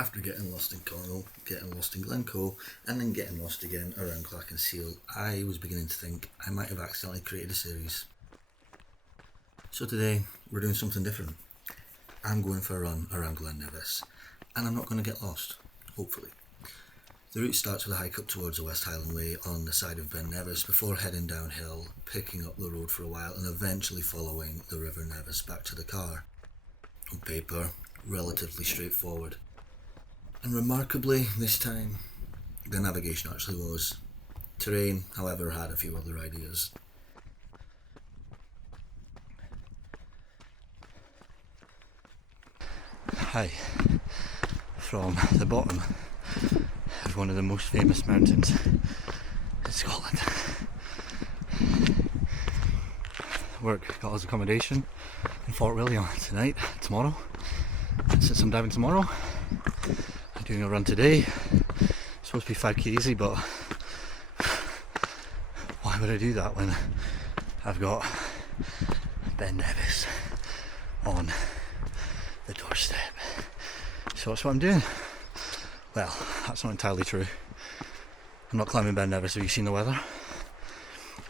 After getting lost in Cornwall, getting lost in Glencoe, and then getting lost again around Clackenseal, I was beginning to think I might have accidentally created a series. So today, we're doing something different. I'm going for a run around Glen Nevis, and I'm not going to get lost, hopefully. The route starts with a hike up towards the West Highland Way on the side of Ben Nevis before heading downhill, picking up the road for a while and eventually following the River Nevis back to the car. On paper, relatively straightforward. And remarkably, this time, the navigation actually was. Terrain, however, had a few other ideas. Hi, from the bottom of one of the most famous mountains in Scotland. Work got us accommodation in Fort William tonight, tomorrow. Since I'm diving tomorrow, I'm doing a run today. It's supposed to be 5k easy, but why would I do that when I've got Ben Nevis on the doorstep? So that's what I'm doing. Well, that's not entirely true. I'm not climbing Ben Nevis, have you seen the weather?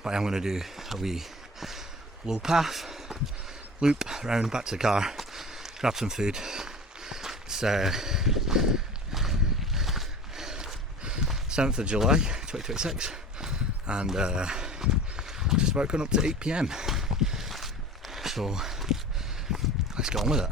But I'm going to do a wee low path, loop around back to the car, grab some food. It's 7th of July 2026 and just about going up to 8 PM. So let's get on with it.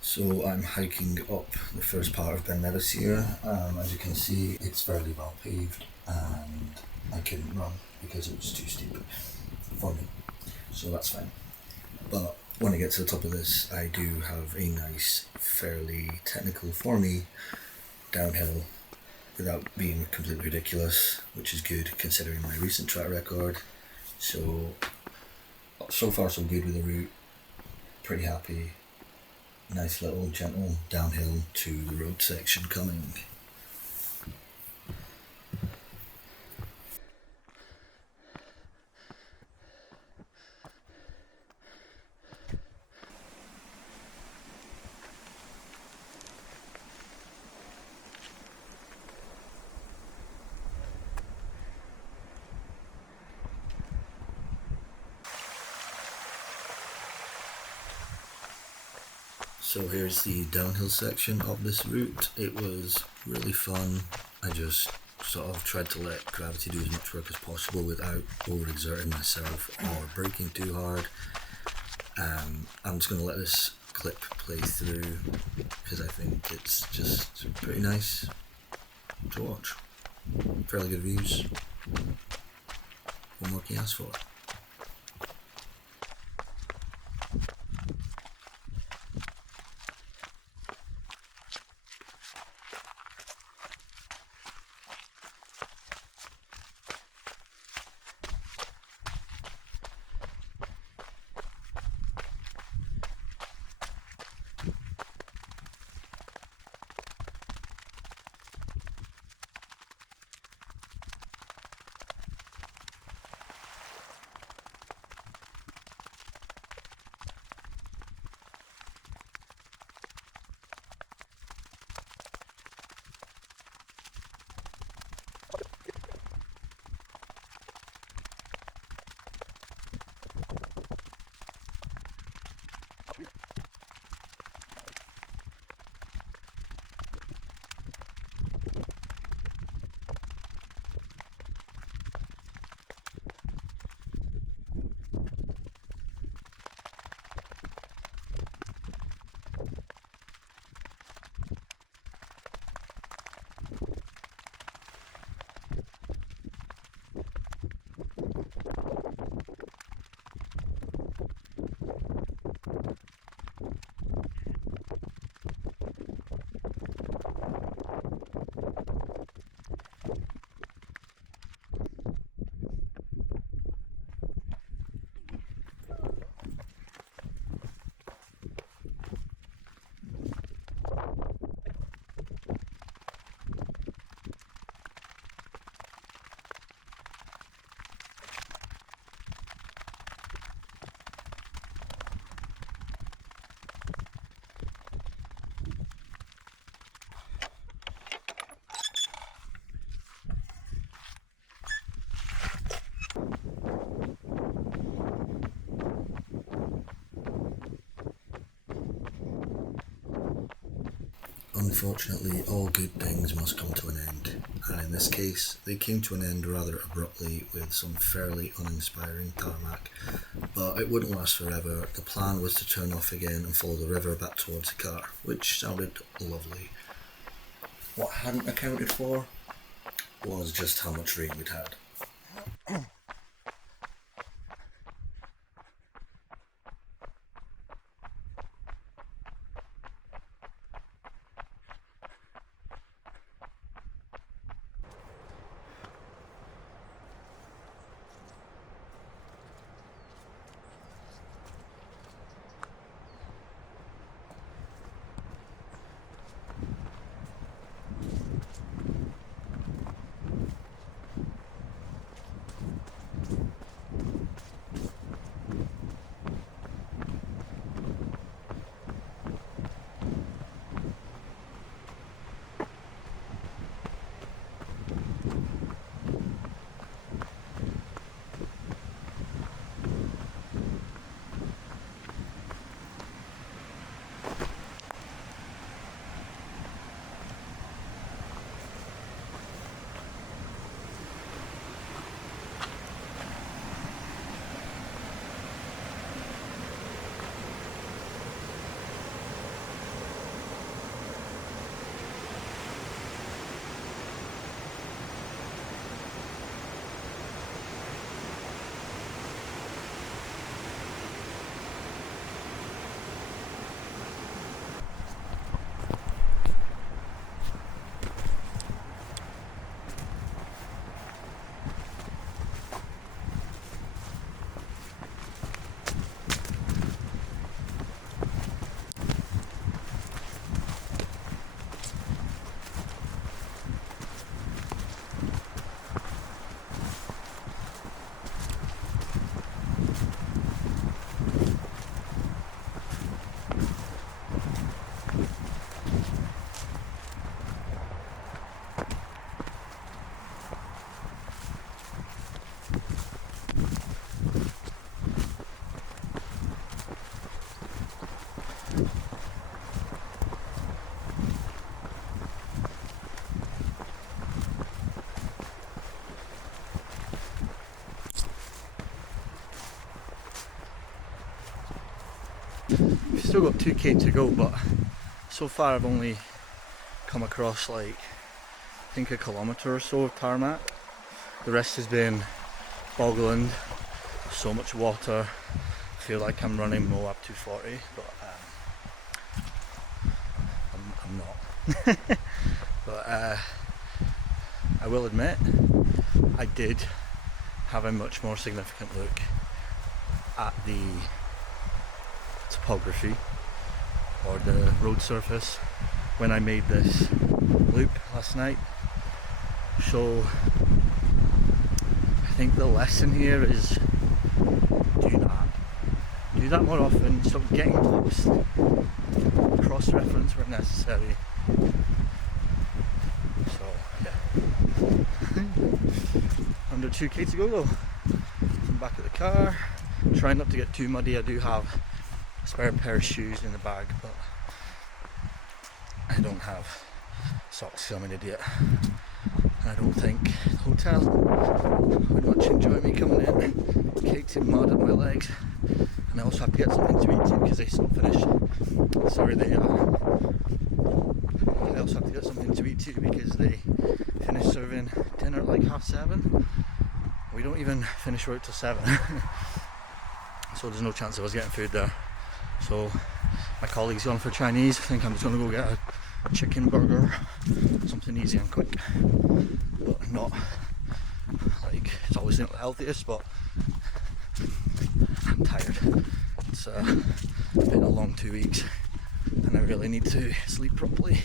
So I'm hiking up the first part of Ben Nevis here. As you can see, it's fairly well paved and I couldn't run because it was too steep for me, so that's fine. But when I get to the top of this, I do have a nice, fairly technical for me downhill without being completely ridiculous, which is good considering my recent track record. So far so good with the route, pretty happy. Nice little gentle downhill to the road section coming. So here's the downhill section of this route. It was really fun. I just sort of tried to let gravity do as much work as possible without overexerting myself or braking too hard. I'm just going to let this clip play through because I think it's just pretty nice to watch. Fairly good views. What more can you ask for? Unfortunately, all good things must come to an end, and in this case, they came to an end rather abruptly with some fairly uninspiring tarmac. But it wouldn't last forever. The plan was to turn off again and follow the river back towards the car, which sounded lovely. What I hadn't accounted for was just how much rain we'd had. We've still got 2k to go, but so far I've only come across like I think a kilometre or so of tarmac. The rest has been bogland, so much water. I feel like I'm running Moab 240, but I'm not. But I will admit I did have a much more significant look at the topography or the road surface when I made this loop last night. So I think the lesson here is do that more often. Stop getting close, cross-reference where necessary. So yeah, under 2k to go though. I'm back at the car, trying not to get too muddy. I do have a spare pair of shoes in the bag, but I don't have socks, so I'm an idiot. And I don't think the hotel would much enjoy me coming in caked in mud on my legs. And I also have to get something to eat too because they still finish. Sorry, I also have to get something to eat too because they finish serving dinner at like 7:30. We don't even finish work till 7. So there's no chance of us getting food there. So my colleague's gone for Chinese. I think I'm just going to go get a chicken burger, something easy and quick, but not like it's obviously not the healthiest, but I'm tired. It's been a long 2 weeks and I really need to sleep properly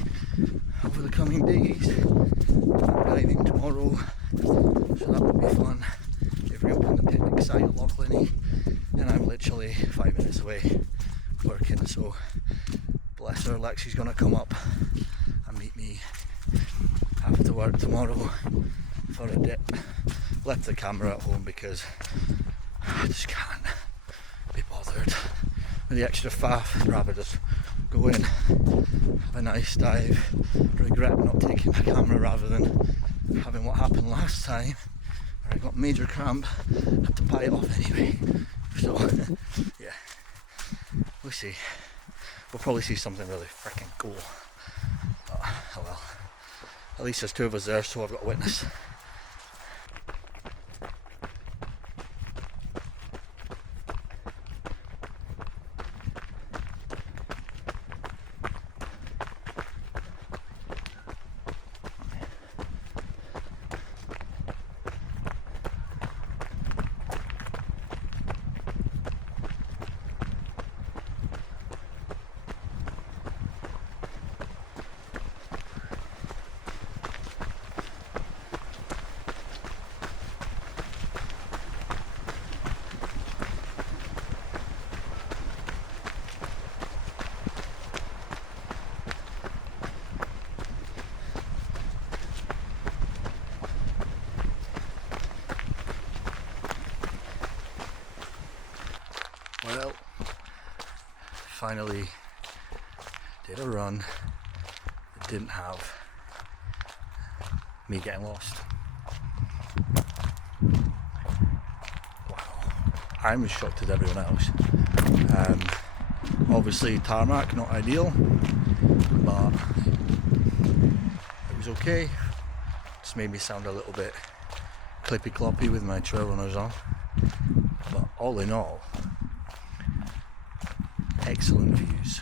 over the coming days. I'm diving tomorrow, so that will be fun. They've reopened the picnic site at Lochlinny and I'm literally 5 minutes away working, so bless her, Lexi's gonna come up and meet me after work tomorrow for a dip. Left the camera at home because I just can't be bothered with the extra faff. I'd rather just go in, have a nice dive, regret not taking my camera rather than having what happened last time where I got major cramp, had to buy it off anyway. So yeah, we'll see. We'll probably see something really freaking cool. But, oh well, at least there's two of us there, so I've got a witness. Well, finally did a run that didn't have me getting lost. Wow, I'm as shocked as everyone else. Obviously tarmac, not ideal, but it was okay. Just made me sound a little bit clippy cloppy with my trail runners on, but all in all, excellent views.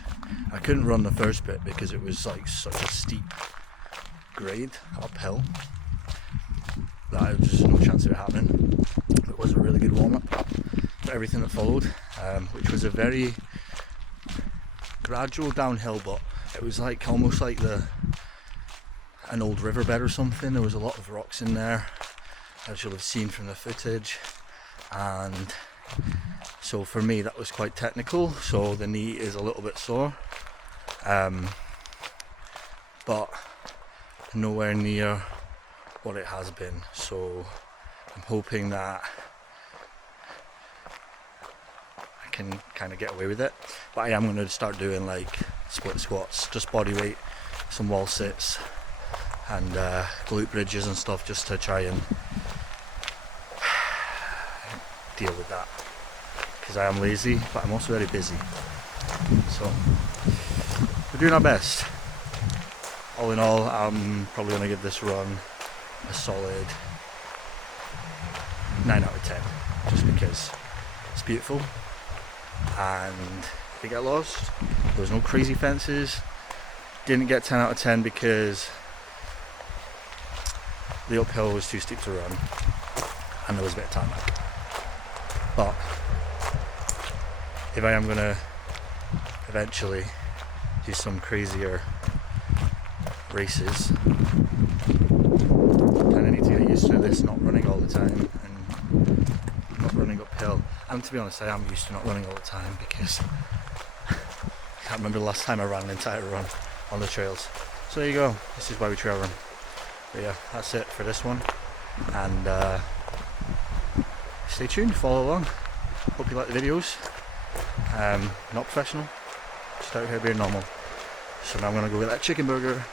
I couldn't run the first bit because it was like such a steep grade uphill that there was just no chance of it happening. It was a really good warm-up for everything that followed, which was a very gradual downhill, but it was like almost like an old riverbed or something. There was a lot of rocks in there, as you'll have seen from the footage, and so for me that was quite technical, so the knee is a little bit sore, but nowhere near what it has been, so I'm hoping that I can kind of get away with it. But I am going to start doing like split squats, just body weight, some wall sits and glute bridges and stuff, just to try and deal with that, because I am lazy but I'm also very busy, so we're doing our best. All in all, I'm probably going to give this run a solid 9 out of 10, just because it's beautiful, and if you get lost, there was no crazy fences. Didn't get 10 out of 10 because the uphill was too steep to run and there was a bit of tarmac. But if I am going to eventually do some crazier races, I kind of need to get used to this, not running all the time and not running uphill. And to be honest, I am used to not running all the time, because I can't remember the last time I ran an entire run on the trails. So there you go, this is why we trail run. But yeah, that's it for this one, and stay tuned, follow along. Hope you like the videos. Not professional, just out here being normal. So now I'm going to go get that chicken burger